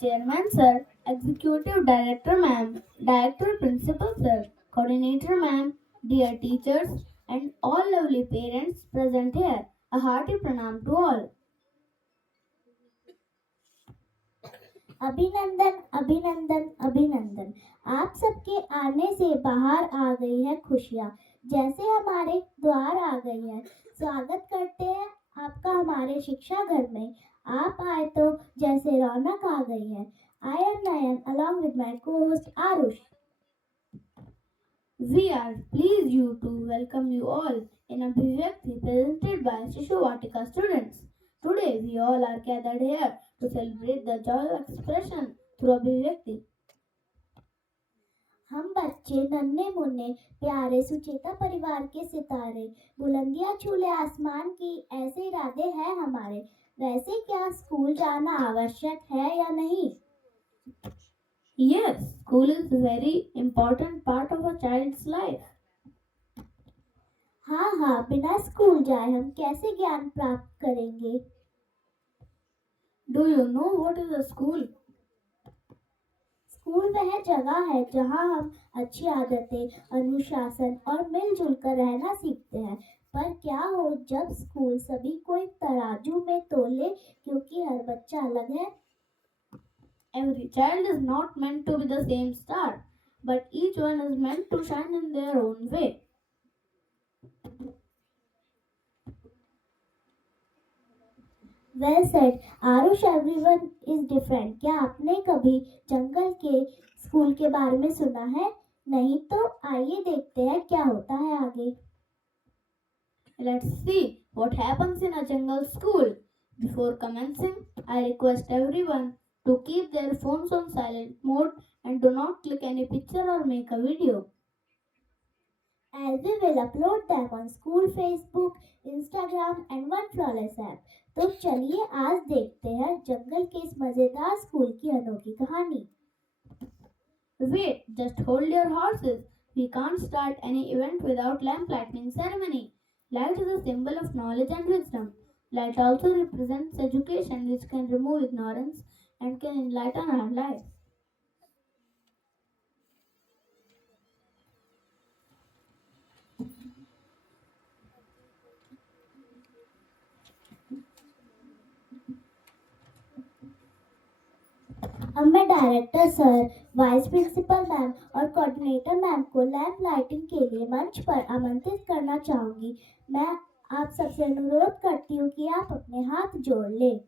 Chairman Sir, Executive Director Ma'am, Director Principal Sir, Coordinator Ma'am, dear teachers, and all lovely parents present here. A hearty pranam to all. अभिनंदन अभिनंदन अभिनंदन। आप सबके आने से बाहर आ गई है खुशियाँ, जैसे हमारे द्वार आ गई है। स्वागत करते हैं आपका हमारे शिक्षा घर में। आप आए तो जैसे रौनक आ गई है। I am Nayan along with my co-host Arush. We are pleased to welcome you all in a Abhivyakti presented by Shishu Vatika students. Today we all are gathered here to celebrate the joy of expression through Abhivyakti. हम बच्चे नन्हे मुन्ने प्यारे सुचेता परिवार के सितारे, बुलंदियां छूले आसमान की, ऐसे इरादे हैं हमारे। वैसे क्या स्कूल जाना आवश्यक है या नहीं? Yes, school is a very important part of a child's life. हाँ हाँ, बिना स्कूल जाए हम कैसे ज्ञान प्राप्त करेंगे? Do you know what is a school? School वह जगह है जहाँ हम अच्छी आदतें, अनुशासन और मिलजुल कर रहना सीखते हैं। पर क्या हो जब स्कूल सभी को एक तराजू में तोले, क्योंकि हर बच्चा अलग है। Every child is not meant to be the same star, but each one is meant to shine in their own way. Well said Aarush, everyone is different. क्या आपने कभी जंगल के स्कूल के बारे में सुना है? नहीं तो आइए देखते हैं क्या होता है आगे। Let's see what happens in a jungle school. Before commencing, I request everyone to keep their phones on silent mode and do not click any picture or make a video. As we will upload them on school Facebook, Instagram and One Flawless app. तो चलिए आज देखते हैं जंगल के इस मजेदार स्कूल की अनोखी कहानी। Wait, just hold your horses. We can't start any event without lamp lighting ceremony. Light is a symbol of knowledge and wisdom. Light also represents education, which can remove ignorance and can enlighten our lives. अब मैं director sir, vice principal ma'am और coordinator ma'am को lamp lighting के लिए मंच पर आमंत्रित करना चाहूंगी। मैं आप सबसे अनुरोध करती हूँ कि आप अपने हाथ जोड़ लें।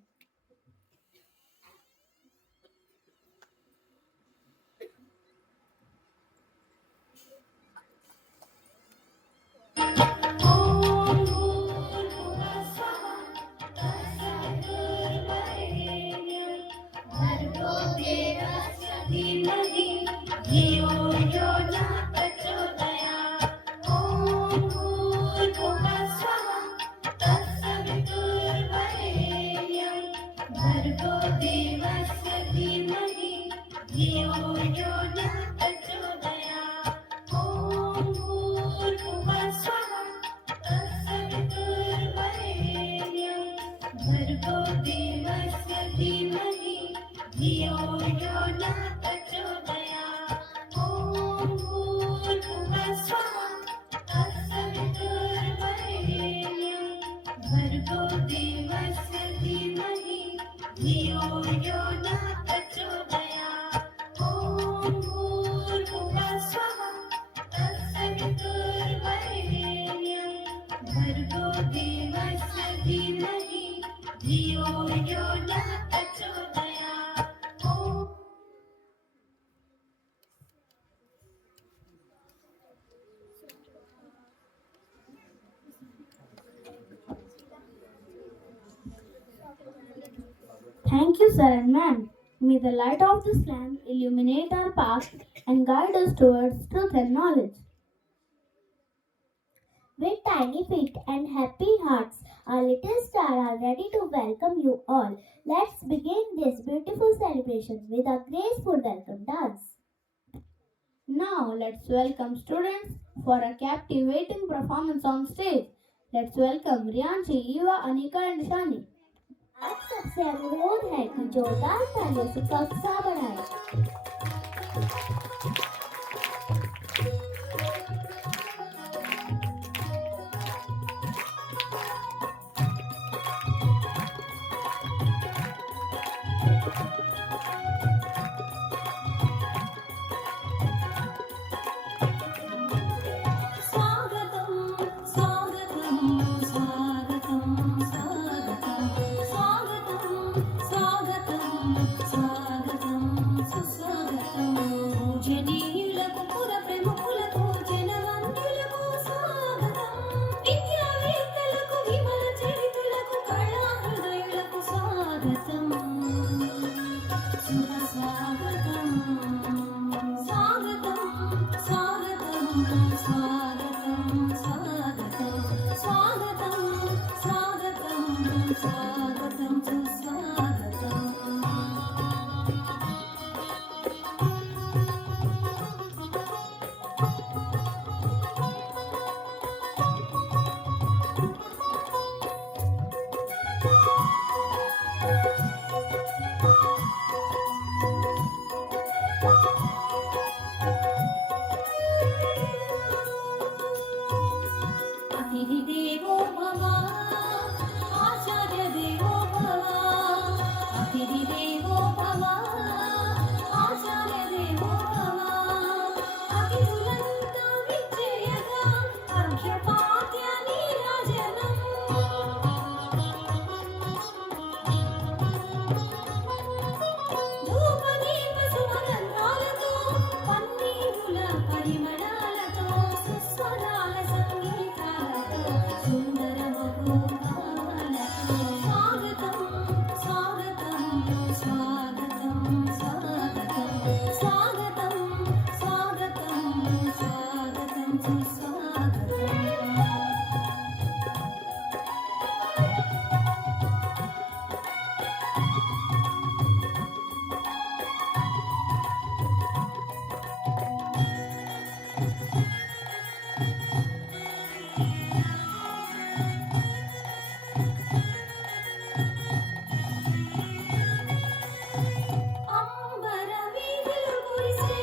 Thank you, sir and ma'am. May the light of this lamp illuminate our path and guide us towards truth and knowledge. With tiny feet and happy hearts, our little stars are ready to welcome you all. Let's begin this beautiful celebration with a graceful welcome dance. Now, let's welcome students for a captivating performance on stage. Let's welcome Rianshi, Eva, Anika, and Shani. आप सबसे अनुरोध है कि जोरदार तालियों से कक्षा बढ़ाएं। स्वागतं स्वागतं स्वागतं स्वागतं स्वागतं स्वागतं सुस्वागतं पूजनीयुలకు పురప్రముఖులకు జనవంతులకు స్వాగతం విద్యావేత్తలకు విమల చరితులకు కళా హృదయులకు స్వాగతం శుభ స్వాగతం స్వాగతం స్వాగతం స్వాగతం స్వాగతం స్వాగతం స్వాగతం స్వాగతం సుస్వాగతం అతిథి దేవో భవ ఆచార్య దేవో భవ అతిథి దేవో భవ ఆచార్య దేవో భవ అతిథులంతా విజయగా అర్ఘ్యపాద్య నీరాజనం ధూపదీప సుమగంధాలతో పన్నీరుల పరిమళాలతో సుస్వరాల సంగీతాలతో సుందరమగు గానాలతో స్వాగతం స్వాగతం స్వాగతం స్వాగతం స్వాగతం స్వాగతం స్వాగతం సుస్వాగతం అంబర వీధులు కురిసే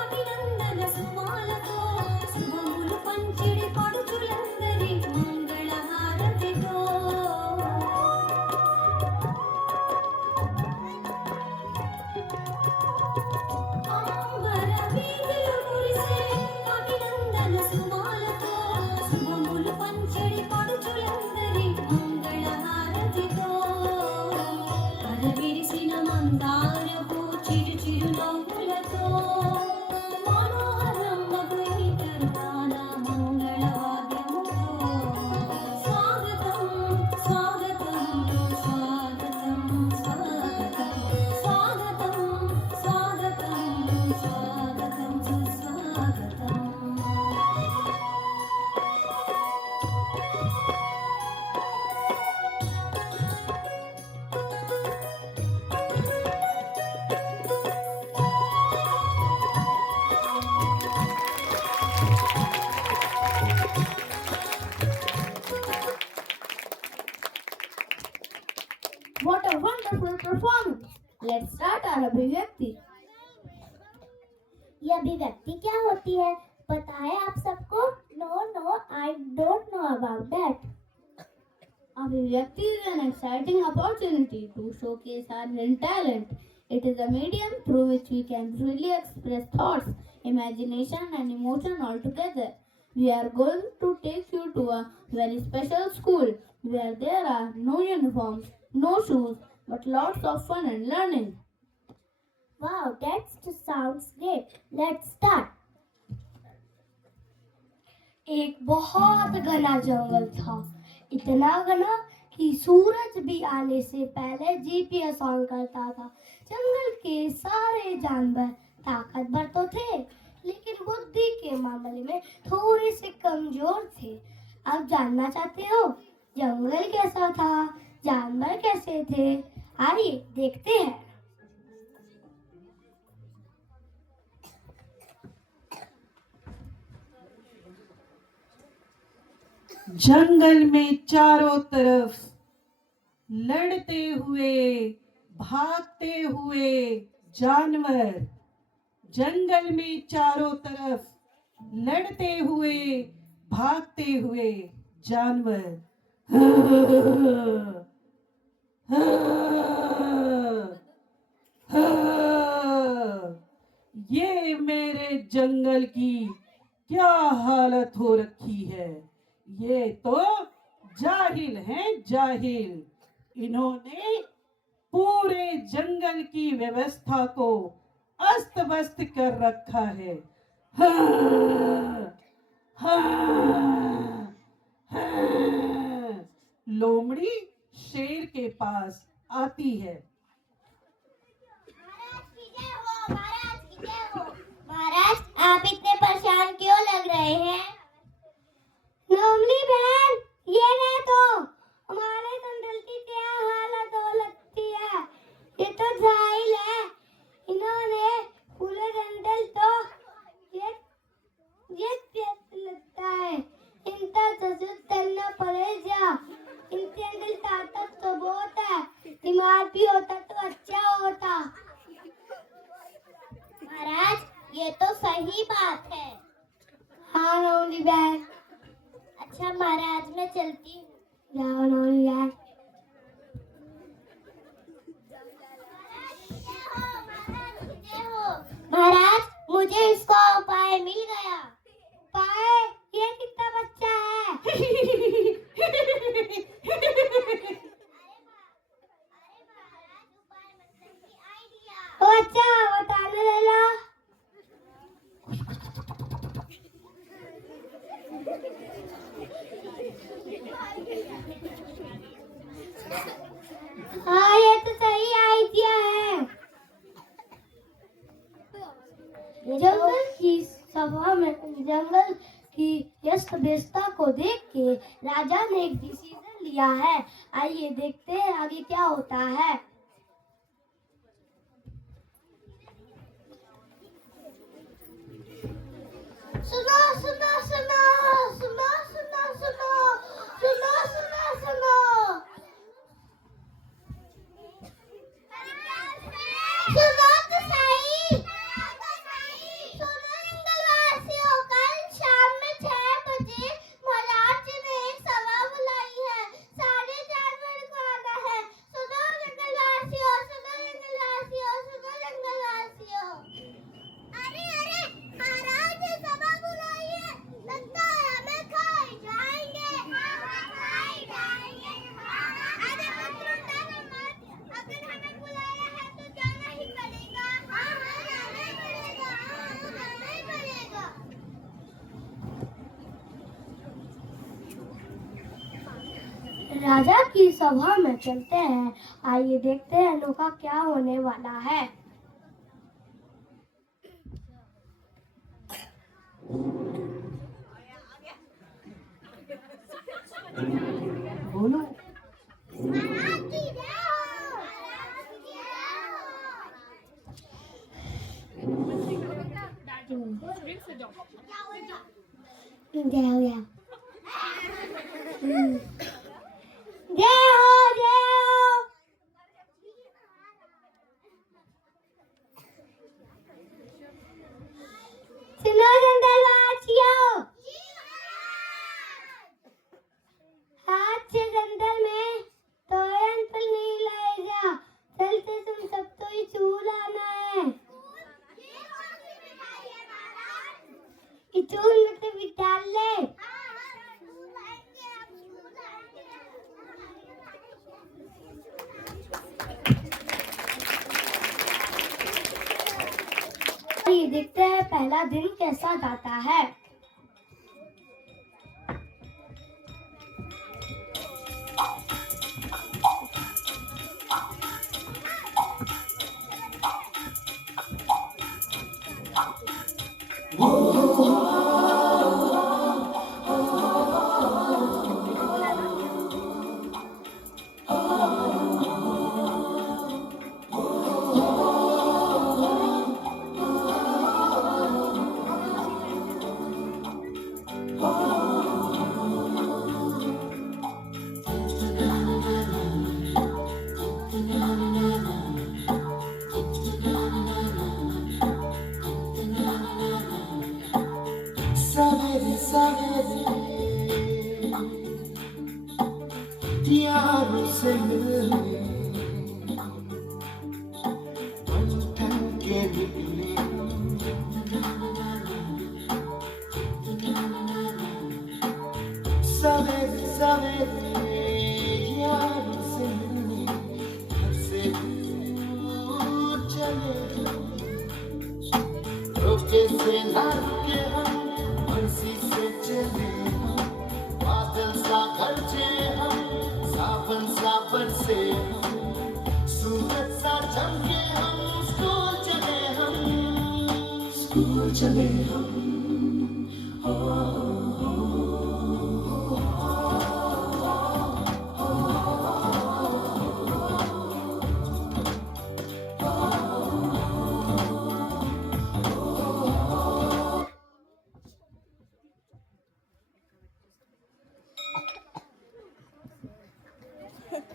అభినందన సుమాలతో శుభములు పంచిడి పడుచులందరి మంగళహారతితో అంబర వీధులు కురిసే అభినందన సుమాలతో శుభములు పంచిడి పడుచులందరి మంగళహారతితో కరవిరిసిన మందారపు చిరు చిరు నవ్వులతో మనోహరమ్మగు ఈ తరుణాన మంగళవాద్యముతో స్వాగతం స్వాగతం స్వాగతం స్వాగతం స్వాగతం స్వాగతం స్వాగతం సుస్వాగతం What a wonderful performance! Let's start our अभिव्यक्ति. ये अभिव्यक्ति क्या होती है पता है आप सबको? No I don't know about that. Abhivyakti is an exciting opportunity to showcase our hidden talent. It is a medium through which we can freely express thoughts, imagination, and emotion all together. We are going to take you to a very special school where there are no uniforms, no shoes, but lots of fun and learning. Wow, that sounds great. Let's start. एक बहुत घना जंगल था, इतना घना कि सूरज भी आने से पहले जीपीएस ऑन करता था। जंगल के सारे जानवर ताकतवर तो थे, लेकिन बुद्धि के मामले में थोड़े से कमजोर थे। अब जानना चाहते हो जंगल कैसा था, जानवर कैसे थे? आइए देखते हैं। जंगल में चारों तरफ लड़ते हुए भागते हुए जानवर, जंगल में चारों तरफ लड़ते हुए भागते हुए जानवर। ये मेरे जंगल की क्या हालत हो रखी है। ये तो जाहिल हैं, जाहिल। इन्होंने पूरे जंगल की व्यवस्था को अस्त व्यस्त कर रखा है। हाँ, हाँ, हाँ। लोमड़ी शेर के पास आती है। महाराज, आप इतने परेशान क्यों लग रहे हैं? लोमड़ी बहन, ये ना तो हमारे जंगल की क्या हालत हो लगती है। ये तो जाहिल है। इन्होंने पूरे जंगल तो ये कैसे लगता है। इनका जजत करना पड़ेगा। इनके अंदर ताकत तो बहुत है। दिमाग भी होता तो अच्छा होता। महाराज, ये तो सही बात है। हाँ लोमड़ी बहन। अच्छा महाराज, मैं चलती हूँ। जाओ लोमड़ी बहन। महाराज, मुझे इसका उपाय मिल गया। पाए, ये कितना बच्चा है। ओ अच्छा, बताने दे लो। हाँ, ये तो सही आइडिया है। जंगल की व्यस्त व्यस्तता को देख के राजा ने एक डिसीजन लिया है। आइए देखते हैं आगे क्या होता है। सुनो सुनो सुनो सुनो सुनो सुनो सुनो सुनो सुनो सुनो तो सही। सुनो जंगलवासियों, कल शाम में 6 बजे महाराज जी ने एक सभा बुलाई है। सारे जानवर को आना है। सुनो जंगलवासियों, सुनो जंगलवासियों, सुनो जंगलवासियों। अरे अरे, महाराज ने सभा बुलाई है। लगता है हमें खाए जाएंगे। खाए जाएंगे। अरे पुत्रों, डरो मत। अगर हमें बुलाया है तो जाना ही पड़ेगा। जाना ही पड़ेगा। जाना ही पड़ेगा। राजा की सभा में चलते हैं। आइए देखते हैं अनोखा क्या होने वाला है। बोलो। महाराज की जय हो। महाराज की जय हो। जय हो जय। जय हो जय हो। सुनो जंगलवासियों, आज से जंगल में तोरण फल नहीं लाएगा। कल से तुम सबको ही चूल आना है। चूल मतलब विद्यालय। ये देखते हैं पहला दिन कैसा जाता है। सवेरे सवेरे यार से मिलने घर से दूर चले हम। रोके से ना रुके हम, बंसी से चले हम। बादल सा गरजे हम, सावन सा बरसे हम। सूरज सा चमके हम, स्कूल चले हम। स्कूल चले हम।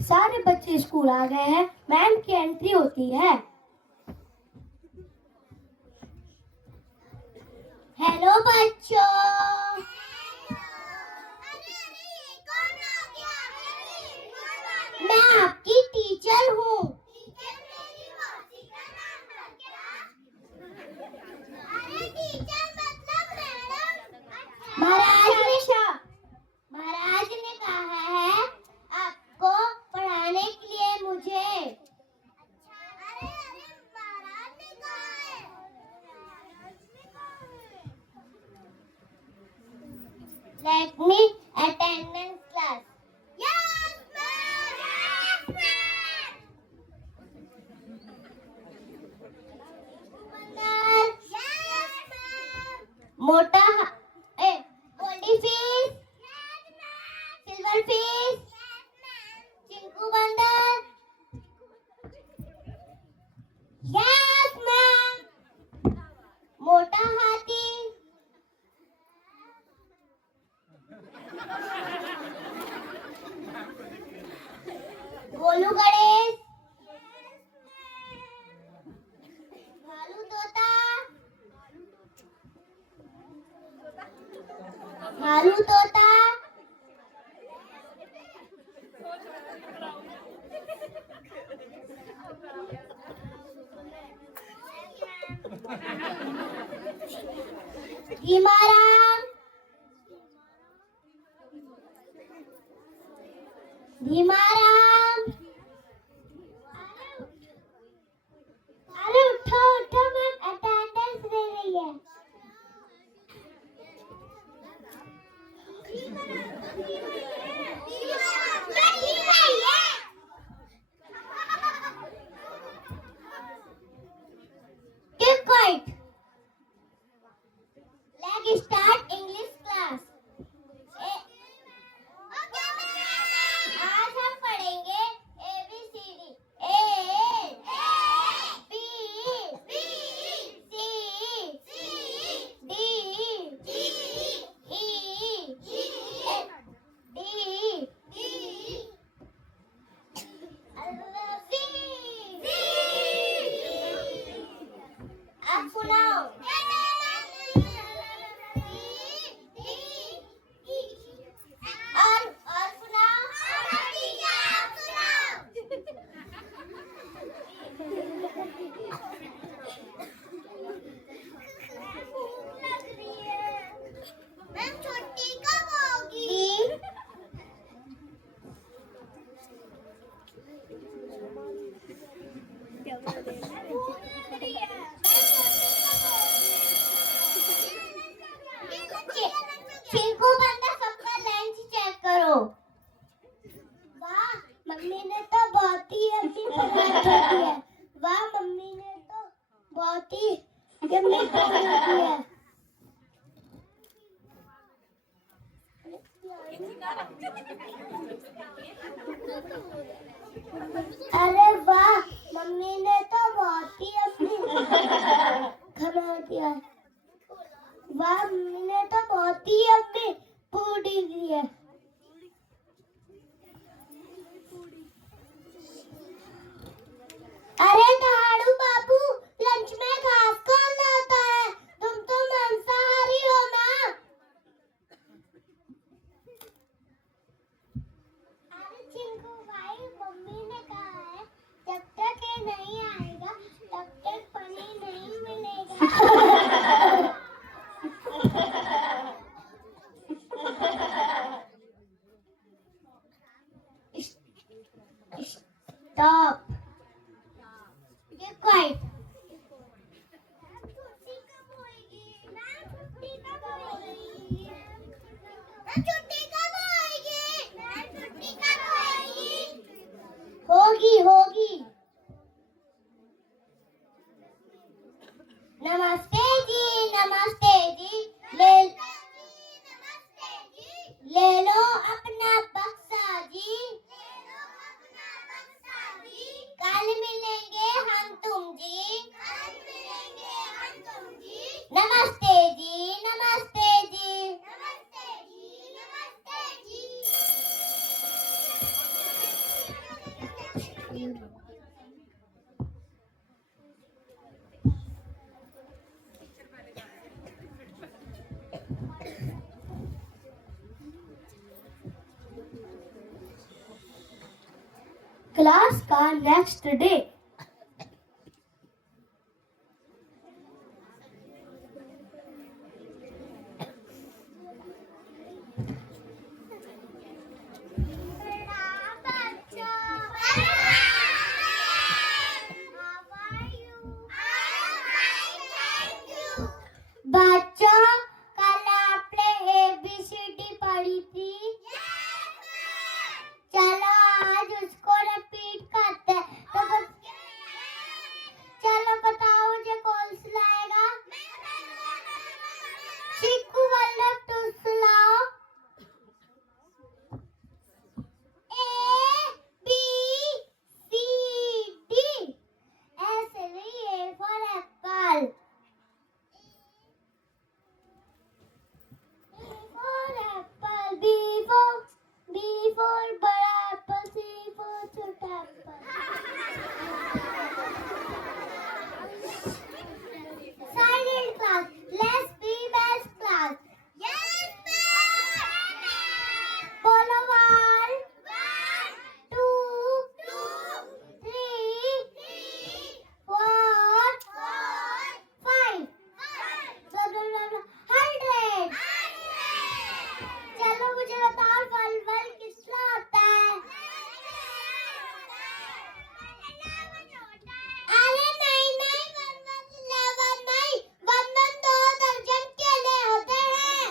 सारे बच्चे स्कूल आ गए हैं। मैम की एंट्री होती है। हेलो बच्चों। मैं आपकी टीचर हूँ। महाराज ने कहा है आपको पढ़ाने के लिए मुझे। महाराज ने कहा है। Let me attendance class. Yes, ma'am. Yes, ma'am. मोटा goldie fish. Silver fish. Chinku बंदर। Yes ma'am. मोटा हाथी। गोलू गणेश। भालू तोता। भालू तोता। धीमाराम। धीमाराम। अरे उठो उठो मैम अटेंडेंस दे रही है। Keep quiet. Let's start English class. आज हम पढ़ेंगे ABCD. A B C D E F D अब सुनाओ। और सुनाओ। मैम छुट्टी कब होगी? चिंकू बंदा सबका लंच चेक करो। वाह मम्मी ने तो बहुत ही अच्छी पढ़ाई की है। वाह मम्मी ने तो बहुत ही यम्मी पढ़ाई की है। अरे वाह मम्मी ने तो बहुत ही अपनी खाना दिया है। वाह मम्मी ने तो बहुत ही अपनी पूरी दी है। अरे दहाड़ू बाबू लंच में घास कौन लाता है? तुम तो मांसाहारी हो ना। अरे चिंकू भाई मम्मी ने कहा है Stop. Keep quiet. होगी होगी। नमस्ते जी ले लो अपना बक्सा जी कल मिलेंगे हम तुम जी नमस्ते जी क्लास का नेक्स्ट डे। बच्चों कल आपने ABCD पढ़ी थी चलो आज उसको रिपीट करते हैं चलो बताओ मुझे कौन सुनाएगा चिक्कू वल्लभ तुम सुनाओ ABCD ऐसे नहीं A for apple B for बड़ा apple, C for छोटा apple. Silent class. Let's be best class. Yes, ma'am. बोलो 1, 2, 3, 4, 5. 100. चलो मुझे बताओ वल किसका होता है अरे नहीं वंदन नहीं वंदन 2 दर्जन केले होते हैं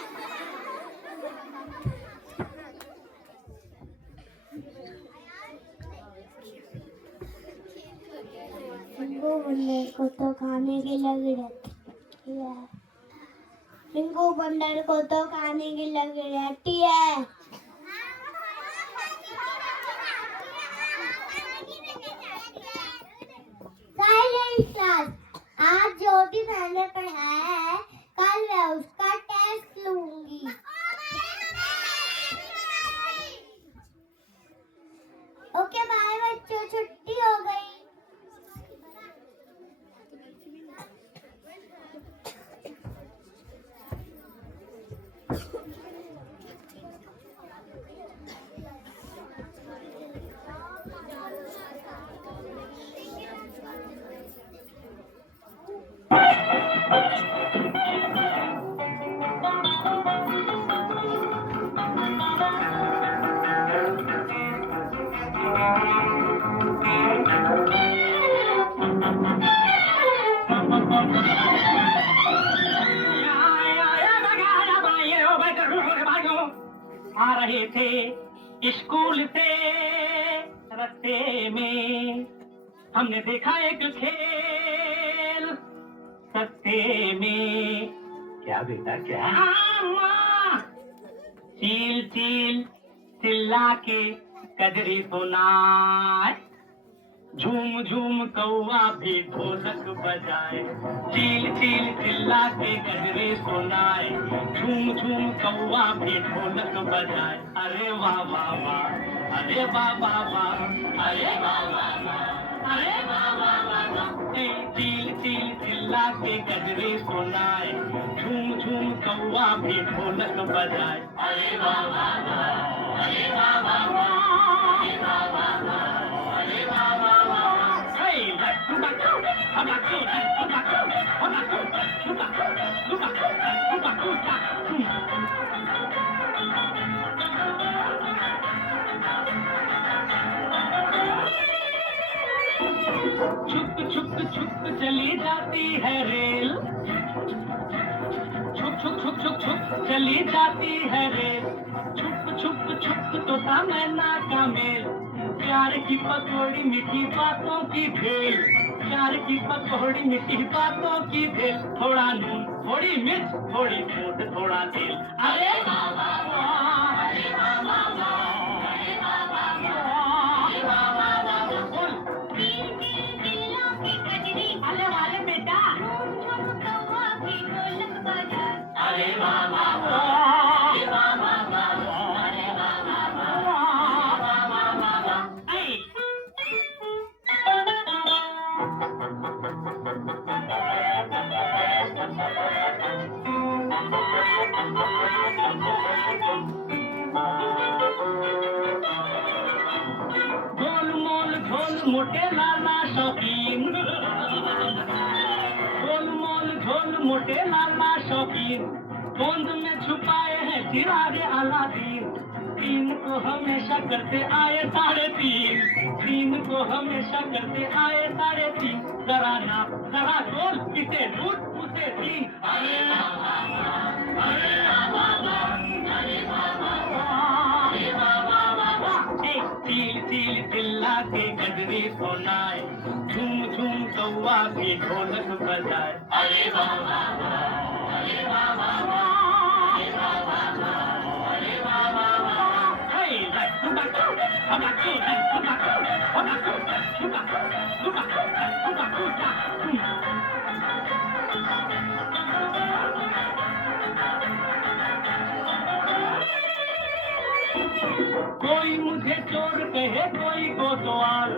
बिंगो बंदर को तो खाने की लग रहती है बिंगो बंदर को तो खाने की लग रहती है साइलेंट क्लास आज जो भी मैंने पढ़ाया है कल मैं उसका टेस्ट लूंगी ओके बाय बच्चों छुट्टी हो गई आ रहे थे स्कूल से रास्ते में हमने देखा एक खेल सस्ते में क्या बेटा क्या चील चील चिल्ला के कजरी सुनाए झूम झूम कौआ भी ढोलक बजाए चील चील चिल्ला के गजरे सुनाए झूम झूम कौआ भी ढोलक बजाए अरे वाह वाह वाह अरे वाह वाह वाह अरे वाह वाह वाह अरे वाह वाह वाह चील चील चिल्ला के गजरे सुनाए झूम झूम कौआ भी ढोलक बजाए अरे वाह वाह वाह अरे वाह वाह वाह अरे वाह वाह वाह अरे वाह वाह छुक छुक छुक चली जाती है रेल, छुक छुक छुक छुक छुक चली जाती है रेल, छुप छुप छुप तोता मैना का मेल, प्यार की पकौड़ी मीठी बातों की भेल, प्यार की पकौड़ी मीठी बातों की भेल, थोड़ा नून थोड़ी मिर्च थोड़ी फूट थोड़ा तेल, अरे वाह वाह वाह, अरे वाह वाह वाह, अरे वाह वाह वाह, अरे वाह वाह वाह, बोल तीन तीन तिल्लों की कजरी, अरे वाले बेटा झूम झूम कौवा भी ढोलक बजा, अरे वाह वाह वाह, अरे वाह वाह वाह, अरे वाह वाह वाह, वाह वाह वाह वाह, ऐ गोलमोल झोल मोटे लाला शौकीन, गोलमोल झोल मोटे लाला शौकीन, गोंद में छुपाए हैं चिरागे अलादीन, तीन को हमेशा करते आए 3.5, तीन को हमेशा करते आए 3.5, जरा नाप जरा तोल किसे दूध उसे तीन, अरे वाह वाह वाह, अरे वाह वाह वाह, अरे वाह वाह वाह, अरे वाह वाह वाह वाह, ए तिल तिल तिल्ला के गजरी सुनाए, झूम झूम कौवा भी ढोलक बजाए, अरे वाह वाह वाह, अरे वाह वाह वाह, अरे वाह वाह वाह, अरे वाह वाह वाह, हे tobacco, tobacco, tobacco, tobacco, tobacco, tobacco, कोई मुझे चोर कहे कोई कोतवाल,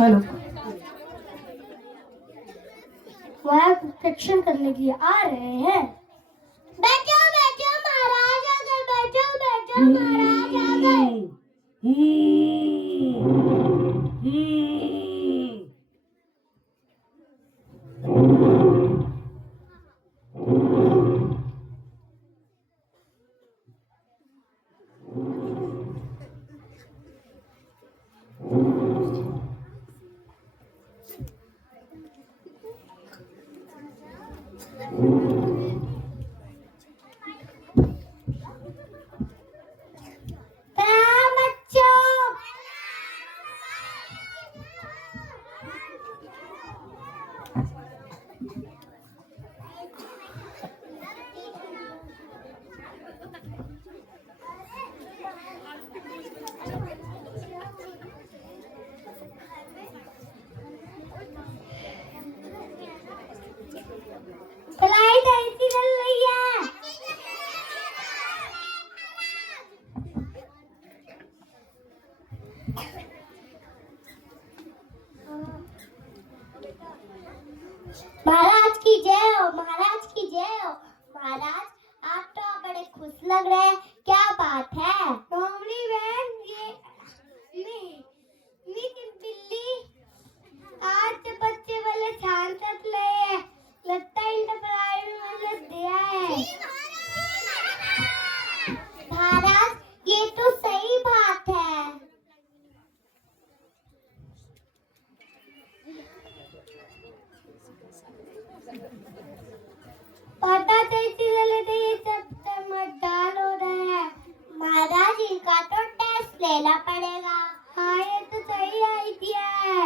हेलो, वह प्रोटेक्शन करने के लिए आ रहे हैं। बैठो बैठो महाराज आ गए, बैठो बैठो महाराज आ गए। प्रणाम बच्चों। फ्लाइट ऐसी चल रही है। महाराज की जय हो, महाराज की जय हो। महाराज आप तो बड़े खुश लग रहे हैं, क्या बात है? लोमड़ी बहन, ये बिल्ली आज से बच्चे वाले शांत ले, लगता है इनका प्राइवेट मतलब दिया है। महाराज ये तो सही बात है। पता कैसे चले थे ये सब मतदान हो रहे हैं? महाराज इनका तो टेस्ट लेना पड़ेगा। हाँ ये तो सही आइडिया है।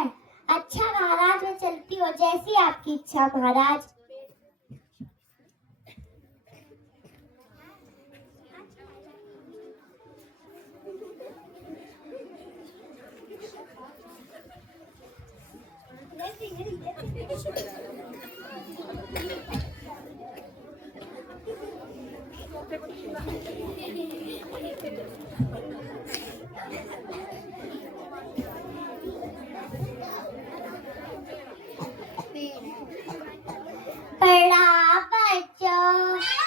अच्छा महाराज मैं चलती हूँ, जैसी आपकी इच्छा महाराज। प्रणाम बच्चों।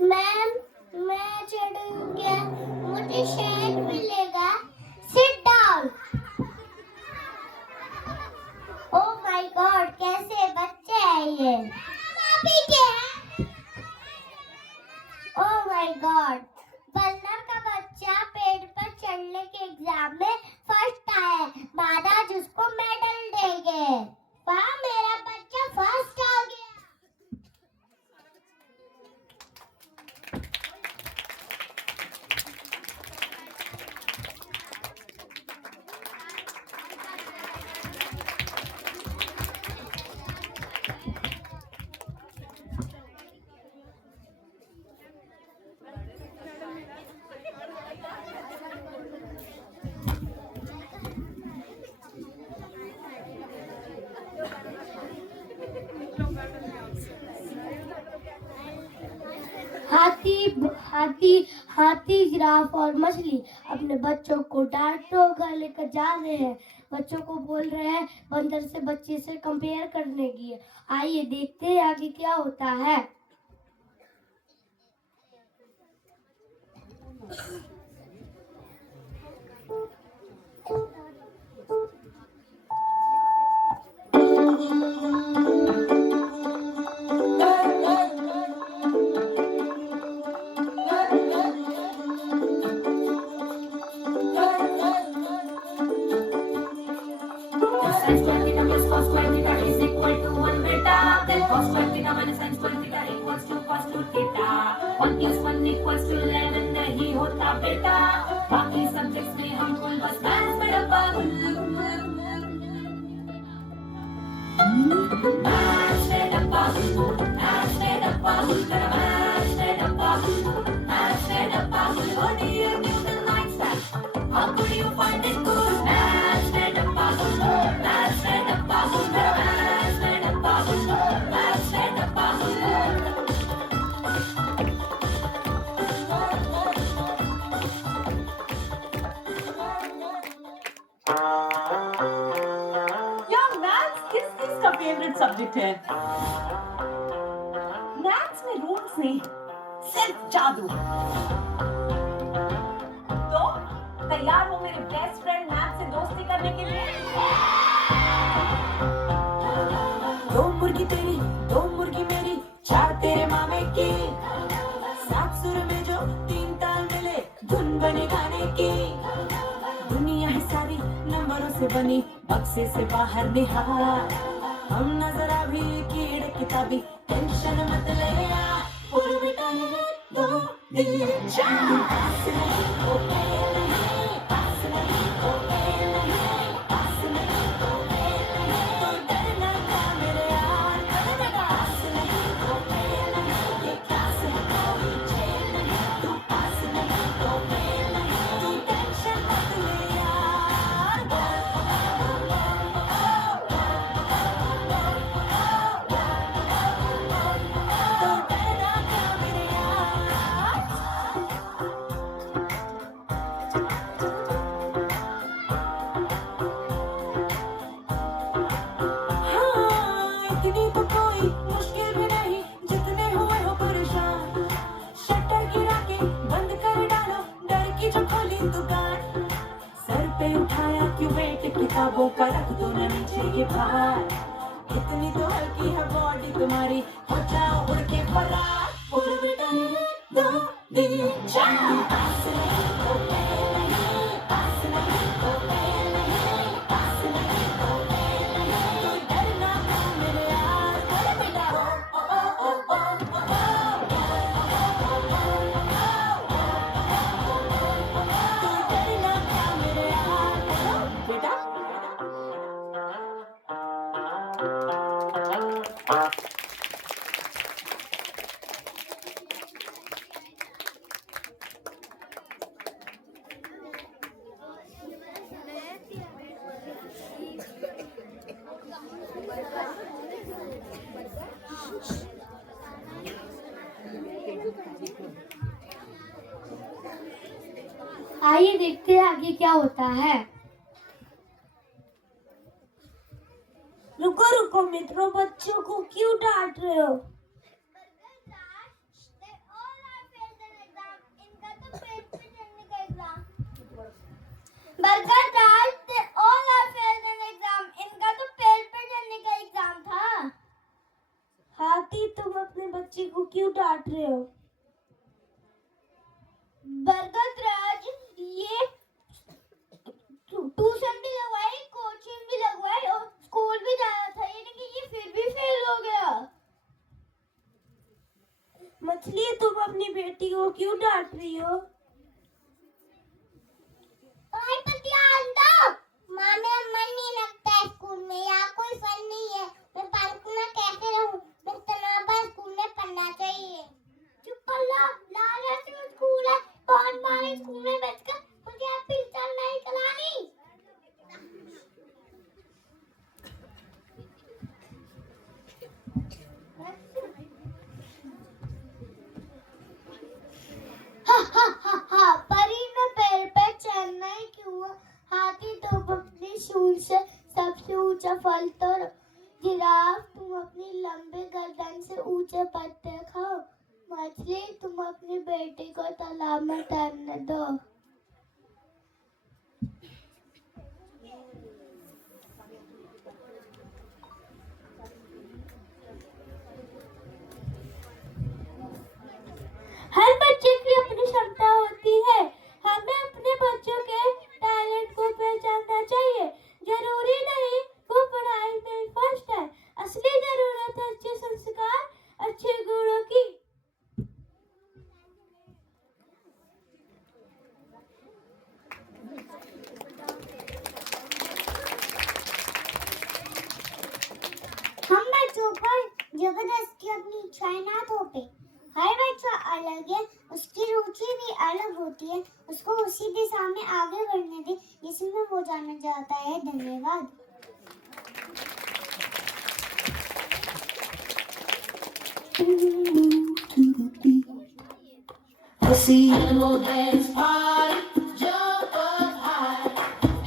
मैम, मैं चढ़ गया, मुझे शेड मिलेगा। Sit down. Oh my God, कैसे बच्चे हैं ये। पीछे है। ओह माय गॉड, बल्लर का बच्चा पेड़ पर चढ़ने के एग्जाम में फर्स्ट आया है। महाराज उसको मेडल देंगे। वाह, मेरा बच्चा फर्स्ट आ गया। हाथी, जिराफ और मछली अपने बच्चों को डांटो घर लेकर जा रहे हैं। बच्चों को बोल रहे हैं बंदर से बच्चे से कंपेयर करने की। आइए देखते हैं आगे क्या होता है। Sin square theta plus cos square theta is equal to 1 beta. Then cos square theta minus sin square theta equals to cos 2 theta. 1 plus 1 equals to 11 नहीं होता बेटा। बाकी सब्जेक्ट्स में हम कुल बस मैथ्स में डब्बा गुल। मैथ्स में डब्बा गुल, मैथ्स में डब्बा गुल, मैथ्स में डब्बा गुल, मैथ्स में डब्बा गुल। Oh dear Newton likes that. How could you find it good? Maths में डब्बा गुल, maths में डब्बा गुल, maths में डब्बा गुल, maths में डब्बा गुल। यार मैथ्स किस चीज का फेवरेट सब्जेक्ट है? मैथ्स में रूल्स नहीं, सिर्फ जादू। तो तैयार हो मेरे बेस्ट फ्रेंड मैथ्स से दोस्ती करने के लिए? दो मुर्गी तेरी, दो मुर्गी मेरी, चार तेरे मामे की। सात सुर में जो तीन ताल मिले, धुन बने गाने की। दुनिया है सारी नंबरों से बनी, बक्से से बाहर निहार। हम नजर अभी कीड़े किताबी, टेंशन मत ले यार। पूरे बेटा है दो दिल चार। पास नहीं तो फेल नहीं, पास नहीं तो फेल नहीं, पास नहीं तो फेल नहीं। तो डरना क्या मेरे यार, अरे बेटा। पास नहीं तो फेल नहीं, ये क्लास है कोई जेल नहीं। तू पास नहीं तो फेल नहीं, तू टेंशन मत ले यार। तो डरना क्या मेरे यार। हाँ, इतनी तो कोई मुश्किल भी नहीं, जितने हुए हो परेशान। शटर गिरा के बंद कर डालो, डर की जो खोली दुकान। सर पे उठाया क्यों वेट किताबों का, रख दो ना नीचे ये भार। इतनी तो हल्की है बॉडी तुम्हारी, हो जाओ उड़ के फरार। पूरे बेटा है दो दिल चार। पास नहीं तो फेल नहीं, पास नहीं तो फेल नहीं, पास नहीं तो फेल नहीं। तो डरना क्या मेरे यार, अरे बेटा। ओ ओ ओ ओ ओ ओ। तो डरना क्या मेरे यार, बेटा। आइए देखते हैं आगे क्या होता है। रुको रुको मित्रों, बच्चों को क्यों डांट रहे हो? बरकत राज, they all are failed an exam. इनका तो पेड़ पे चढ़ने का एग्जाम था। हाथी, तुम अपने बच्चे को क्यों डांट रहे हो? बरकत राज, ये ट्यूशन भी लगवाई, कोचिंग भी लगवाई और स्कूल भी जाना था, लेकिन ये फिर भी फेल हो गया। मछली, तुम अपनी बेटी को क्यों डांट रही हो? भाई पर ध्यान दो, माँ मेरा मन नहीं लगता है स्कूल में, यहाँ कोई फन नहीं है, मैं पार्क में कैसे रहूँ? मैं तनाव पर स्कूल में पढ़ना चाहिए। चुप कर लो, लाल स्कूल है, कौन मारे स्कूल में बैठकर, मुझे अब पिस्टल नहीं चलानी। परी ने पेड़ पे चढ़ना ही क्यों? हाथी, तुम अपनी सूंड से सबसे ऊंचा फल तोड़ो। जिराफ, तुम अपनी लंबे गर्दन से ऊंचे पत्ते खाओ। मछली, तुम अपनी बेटी को तालाब में तैरने दो। हर बच्चे की अपनी क्षमता होती है, हमें अपने बच्चों के टैलेंट को पहचानना चाहिए। जरूरी नहीं वो पढ़ाई में फर्स्ट है, असली जरूरत है अच्छे संस्कार, अच्छे गुणों की। हम बच्चों पर जबरदस्ती अपनी इच्छाएं ना थोपे। हर बच्चा अलग है, उसकी रुचि भी अलग होती है, उसको उसी दिशा में आगे बढ़ने दे जिसमें वो जाना चाहता है। धन्यवाद। See animal dance party, jump up high.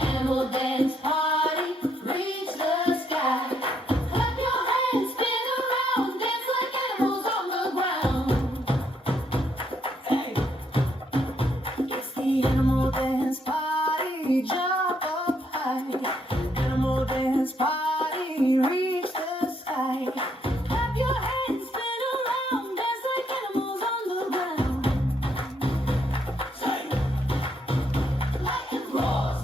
Animal dance party, reach the sky. Clap your hands, spin around, dance like animals on the ground. Hey, it's the animal dance party, jump up high. Animal dance party, reach the sky. Clap your hands, spin around, dance like animals on the ground.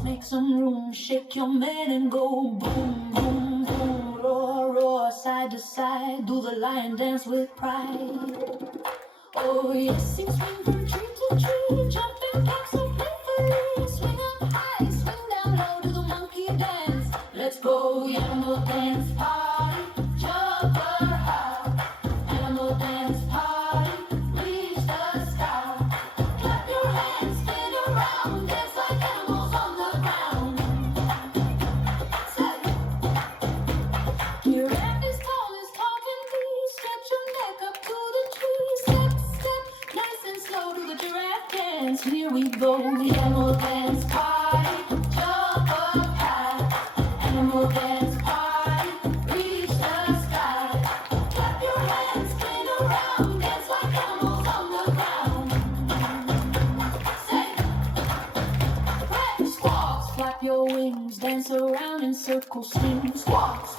Make some room, shake your man and go boom, boom, boom. Roar, roar, side to side, do the lion dance with pride. Oh yes, sing, swing from tree to tree, jump and pop so playfully. Swing up high, swing down low, do the monkey dance. Let's go, animal dance party, jump up high. Animal dance party, reach the sky. Clap your hands, spin around, dance like animals on the ground. Say, giraffes tallest talking bees, stretch your neck up to the tree. Step, step, nice and slow to the giraffe dance. Here we go, animal dance party, jump up high. Animal dance party, reach the sky. Clap your hands, spin around, dance like animals on the ground. Say, hey, squawks, flap your wings, dance around in circles, swing, squawks.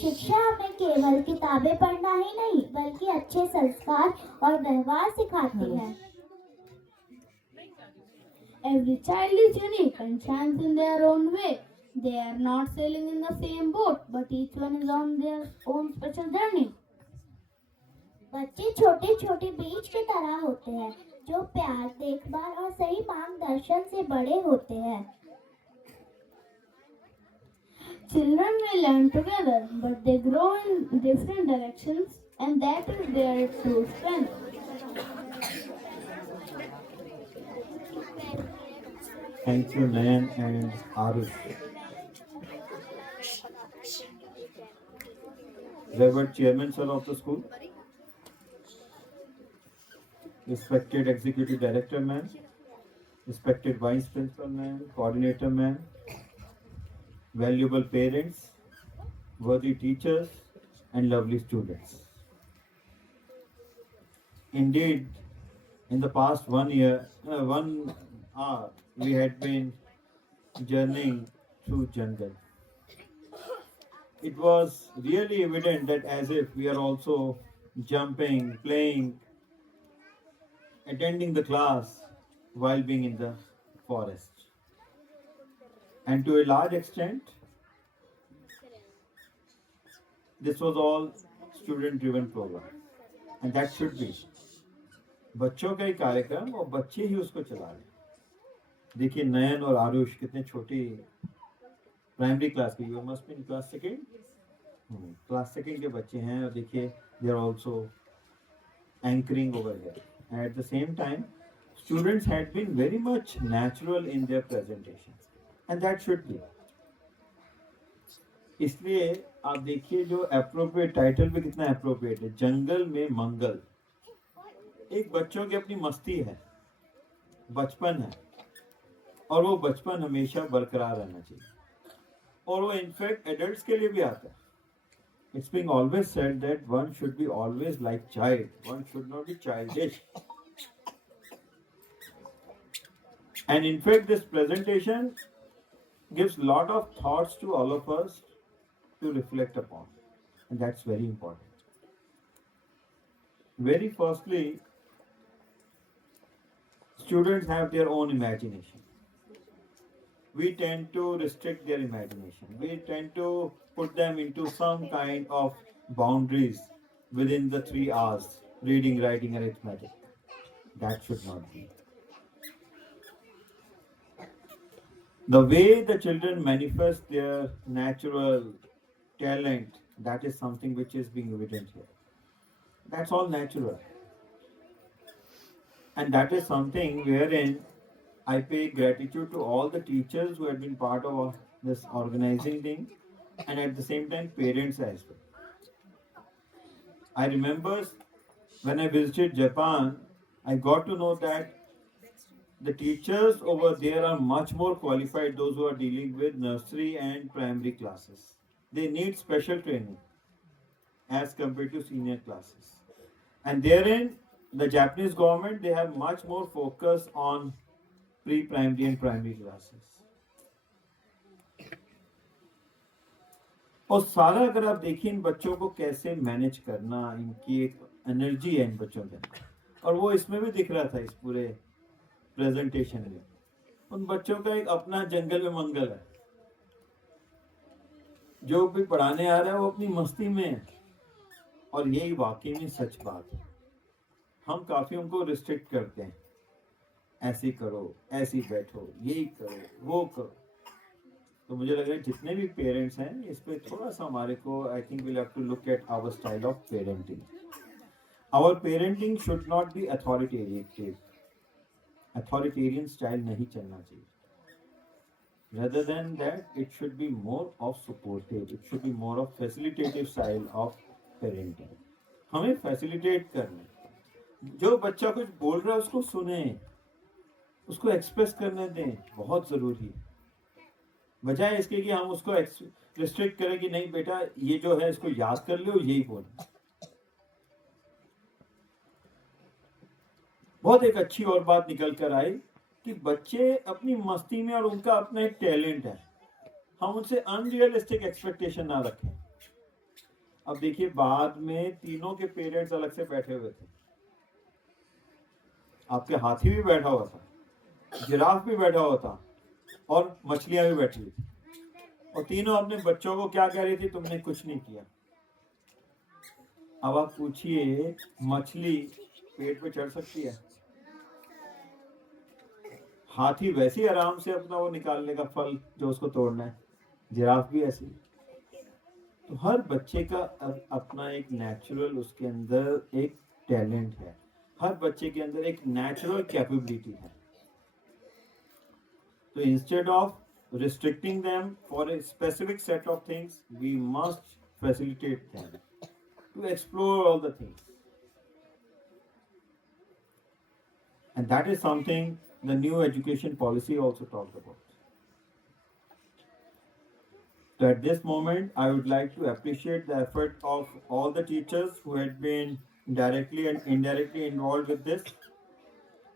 शिक्षा हमें केवल किताबें पढ़ना ही नहीं, बल्कि अच्छे संस्कार और व्यवहार सिखाती है। Every child is unique and shines in their own way. They are not sailing in the same boat, but each one is on their own special journey. बच्चे छोटे छोटे बीज की तरह होते हैं, जो प्यार, देखभाल और सही मार्गदर्शन से बड़े होते हैं। Children may learn together, but they grow in different directions, and that is their true strength. Thank you, Nayan and Arush. Revered Chairman Sir of the school, respected Executive Director Ma'am, respected vice principal ma'am, coordinator ma'am, valuable parents, worthy teachers, and lovely students. Indeed, in the past 1 hour, we had been journeying through jungle. It was really evident that as if we are also jumping, playing, attending the class while being in the forest. And to a large extent, this was all student driven program. And that should be. बच्चों का ही कार्यक्रम और बच्चे ही उसको चला रहे। देखिए नयन और आरुष कितने छोटे प्राइमरी क्लास के, you must be in class second के बच्चे हैं और देखिए they are also anchoring over here and at the same time students had been very much natural in their presentation and that should be. इसलिए आप देखिए जो appropriate टाइटल भी कितना appropriate है, जंगल में मंगल। एक बच्चों की अपनी मस्ती है, बचपन है और वो बचपन हमेशा बरकरार रहना चाहिए और वो इनफैक्ट एडल्ट्स के लिए भी आता है। It's being always said that one should be always like child, one should not be childish. And in fact, this presentation gives lot of thoughts to all of us to reflect upon, and that's very important. Very firstly, students have their own imagination. We tend to restrict their imagination. We tend to put them into some kind of boundaries within the 3 hours, reading, writing, arithmetic. That should not be. The way the children manifest their natural talent, that is something which is being evident here. That's all natural. And that is something wherein I pay gratitude to all the teachers who have been part of this organizing thing and at the same time parents as well. I remember when I visited Japan, I got to know that the teachers over there are much more qualified, those who are dealing with nursery and primary classes. They need special training as compared to senior classes. And therein, the Japanese government, they have much more focus on pre-primary and primary classes. और सारा अगर आप देखिए इन बच्चों को कैसे मैनेज करना, इनकी एक एनर्जी है इन बच्चों के अंदर और वो इसमें भी दिख रहा था इस पूरे प्रेजेंटेशन में। उन बच्चों का एक अपना जंगल में मंगल है, जो भी पढ़ाने आ रहा है वो अपनी मस्ती में है और यही वाकई में सच बात है। हम काफी उनको रिस्ट्रिक्ट करते हैं, ऐसे करो, ऐसे बैठो, यही करो, वो करो। तो मुझे लग रहा है जितने भी पेरेंट्स हैं इस पे थोड़ा सा हमारे को I think we have to look at our style of parenting. Our parenting should not be authoritative, authoritarian style नहीं चलना चाहिए। Rather than that, it should be more of supportive, it should be more of facilitative style of parenting. हमें facilitate करना, जो बच्चा कुछ बोल रहा है उसको सुने, उसको एक्सप्रेस करने दें, बहुत जरूरी है। बजाय इसके कि हम उसको रिस्ट्रिक्ट करें कि नहीं बेटा ये जो है इसको याद कर लो, यही बोलना। बहुत एक अच्छी और बात निकल कर आई कि बच्चे अपनी मस्ती में और उनका अपना एक टैलेंट है, हम उनसे अनरियलिस्टिक एक्सपेक्टेशन ना रखें। अब देखिए बाद में तीनों के पेरेंट्स अलग से बैठे हुए थे, आपके हाथी भी बैठा हुआ था, जिराफ भी बैठा हुआ था और मछलियां भी बैठी हुई थी और तीनों अपने बच्चों को क्या कह रही थी, तुमने कुछ नहीं किया। अब आप पूछिए मछली पेट पे चढ़ सकती है? हाथी वैसे ही आराम से अपना वो निकालने का फल जो उसको तोड़ना है, जिराफ भी ऐसी। तो हर बच्चे का अपना एक नेचुरल उसके अंदर एक टैलेंट है, हर बच्चे के अंदर एक नेचुरल कैपेबिलिटी है। तो instead of restricting them for a specific set of things, we must facilitate them to explore all the things. And that is something the new education policy also talked about. So at this moment, I would like to appreciate the effort of all the teachers who had been directly and indirectly involved with this,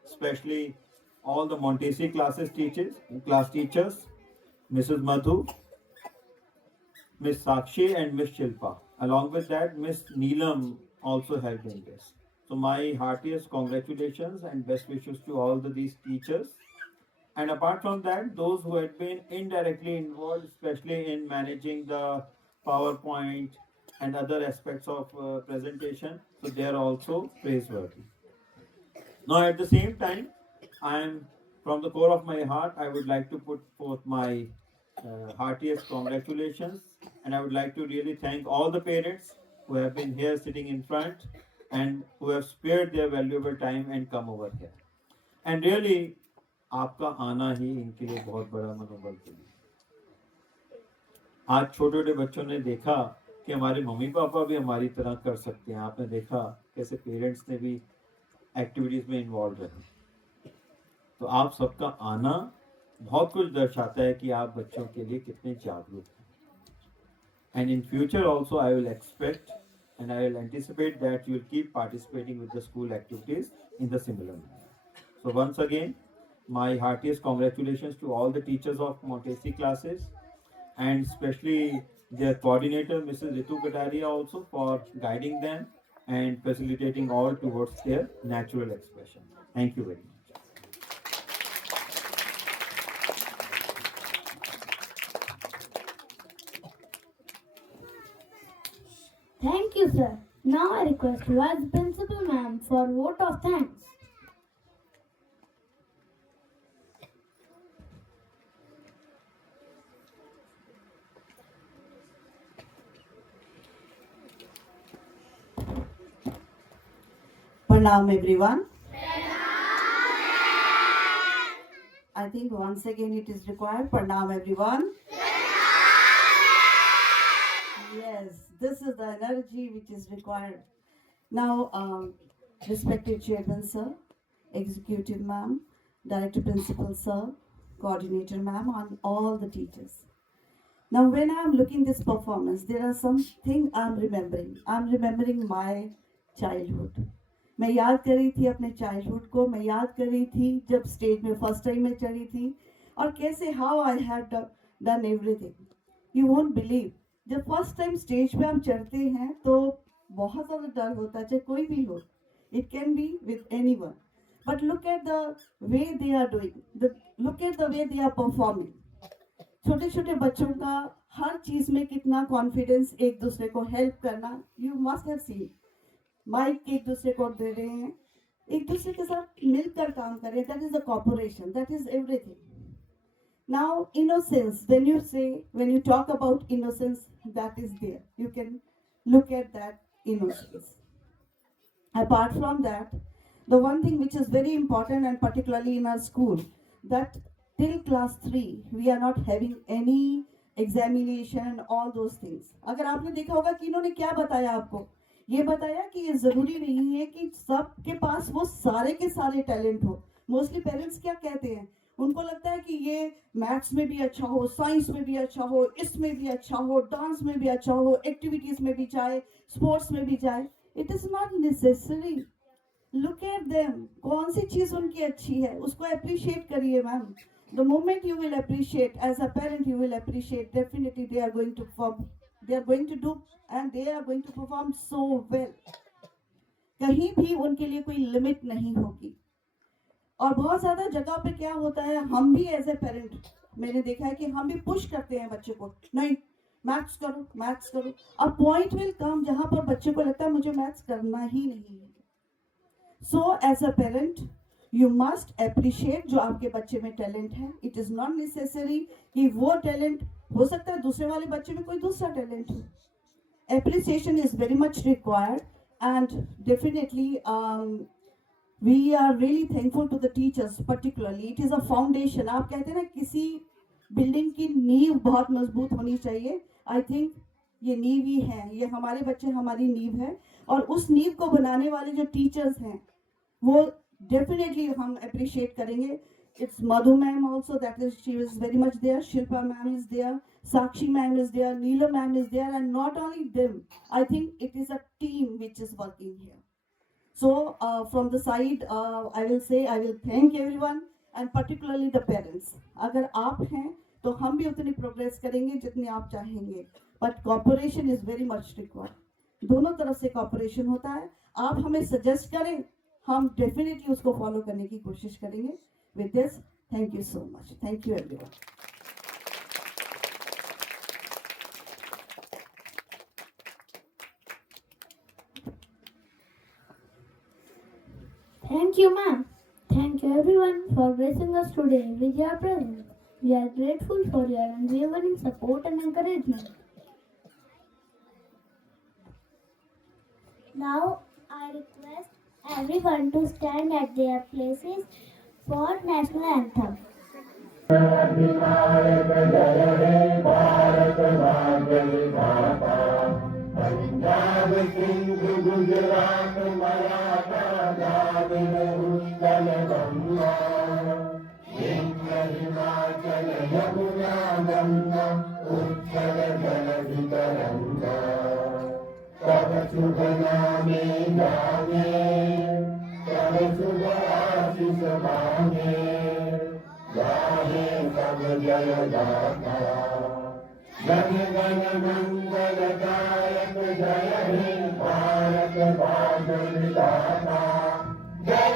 especially all the Montessori class teachers, Mrs. Madhu, Miss Sakshi and Miss Shilpa. Along with that, Miss Neelam also helped in this. So my heartiest congratulations and best wishes to all these teachers. And apart from that, those who had been indirectly involved, especially in managing the PowerPoint and other aspects of presentation, so they are also praiseworthy. Now, at the same time, I am from the core of my heart, I would like to put forth my heartiest congratulations, and I would like to really thank all the parents who have been here sitting in front and who have spared their valuable time and come over here. And really, आपका आना ही इनके लिए बहुत बड़ा मनोबल के लिए। आज छोटे छोटे बच्चों ने देखा कि हमारे मम्मी पापा भी हमारी तरह कर सकते हैं। आपने देखा कैसे पेरेंट्स ने भी एक्टिविटीज में इन्वॉल्व रहे। तो आप सबका आना बहुत कुछ दर्शाता है कि आप बच्चों के लिए कितने जागरूक हैं। And in future also I will expect and I will anticipate that you will keep participating with the school activities in the similar manner. So once again, my heartiest congratulations to all the teachers of Montessori classes and especially their coordinator Mrs. Ritu Kataria also for guiding them and facilitating all towards their natural expression. Thank you very much. Thank you, sir. Now I request Vice Principal Ma'am for vote of thanks. Pranam everyone. I think once again it is required. Pranam everyone. Yes, this is the energy which is required. Now, respected Chairman Sir, Executive Ma'am, Director Principal Sir, Coordinator Ma'am, and all the teachers. Now, when I am looking this performance, there are something I am remembering. I am remembering my childhood. मैं याद कर रही थी अपने चाइल्डहुड को, मैं याद कर रही थी जब स्टेज में फर्स्ट टाइम मैं चढ़ी थी और कैसे how I have done everything. You won't believe, जब फर्स्ट टाइम स्टेज पे हम चढ़ते हैं तो बहुत ज़्यादा डर होता है, चाहे कोई भी हो. It can be with anyone, but look at the way they are doing, look at the way they are performing. छोटे छोटे बच्चों का हर चीज़ में कितना कॉन्फिडेंस, एक दूसरे को हेल्प करना. You must have seen mike एक दूसरे को दे रहे हैं, एक दूसरे के साथ मिलकर काम कर रहे हैं. That is the corporation, that is everything. Now, innocence, when you talk about innocence, that is there. You can look at that innocence. Apart from that, the one thing which is very important and particularly in our school, that till class 3, we are not having any examination, all those things. अगर आपने देखा होगा कि इन्होंने क्या बताया आपको, ये बताया कि ये ज़रूरी नहीं है कि सबके पास वो सारे के सारे टैलेंट हो. मोस्टली पेरेंट्स क्या कहते हैं, उनको लगता है कि ये मैथ्स में भी अच्छा हो, साइंस में भी अच्छा हो, इसमें भी अच्छा हो, डांस में भी अच्छा हो, एक्टिविटीज में भी जाए, स्पोर्ट्स में भी जाए. It is not necessary. Look at them, कौन सी चीज उनकी अच्छी है उसको अप्रिशिएट करिए ma'am. The moment you will appreciate as a parent, you will appreciate, definitely they are going to perform, they are going to do and they are going to perform so well. कहीं भी उनके लिए कोई लिमिट नहीं होगी. और बहुत ज़्यादा जगह पे क्या होता है, हम भी एज ए पेरेंट मैंने देखा है कि हम भी पुश करते हैं बच्चे को, नहीं मैथ्स करो मैथ्स करो. अब पॉइंट विल कम जहाँ पर बच्चे को लगता है मुझे मैथ्स करना ही नहीं है. So as a parent you must appreciate जो आपके बच्चे में टैलेंट है. इट इज़ नॉट नेसेसरी कि वो टैलेंट, हो सकता है दूसरे वाले बच्चे में कोई दूसरा टैलेंट हो. Appreciation is very much required and definitely we are really thankful to the teachers particularly. It is a foundation. आप कहते हैं ना किसी बिल्डिंग की नींव बहुत मजबूत होनी चाहिए. आई थिंक ये नींव ही है, ये हमारे बच्चे हमारी नींव है. और उस नींव को बनाने वाले जो टीचर्स हैं वो definitely हम appreciate करेंगे. It's Madhu ma'am also, that is, she is very much there. Shilpa ma'am is there. Sakshi ma'am is there. Neela ma'am is there. And not only them, I think it is a team which is working here. So from the side, I will say, I will thank everyone and particularly the parents. अगर आप हैं तो हम भी उतनी प्रोग्रेस करेंगे जितनी आप चाहेंगे. But cooperation is very much required. दोनों तरफ से cooperation होता है. आप हमें suggest करें, हम definitely उसको follow करने की कोशिश करेंगे. With this, thank you so much. Thank you everyone. Thank you, ma'am. Thank you, everyone, for gracing us today with your presence. We are grateful for your unwavering support and encouragement. Now I request everyone to stand at their places for national anthem. जय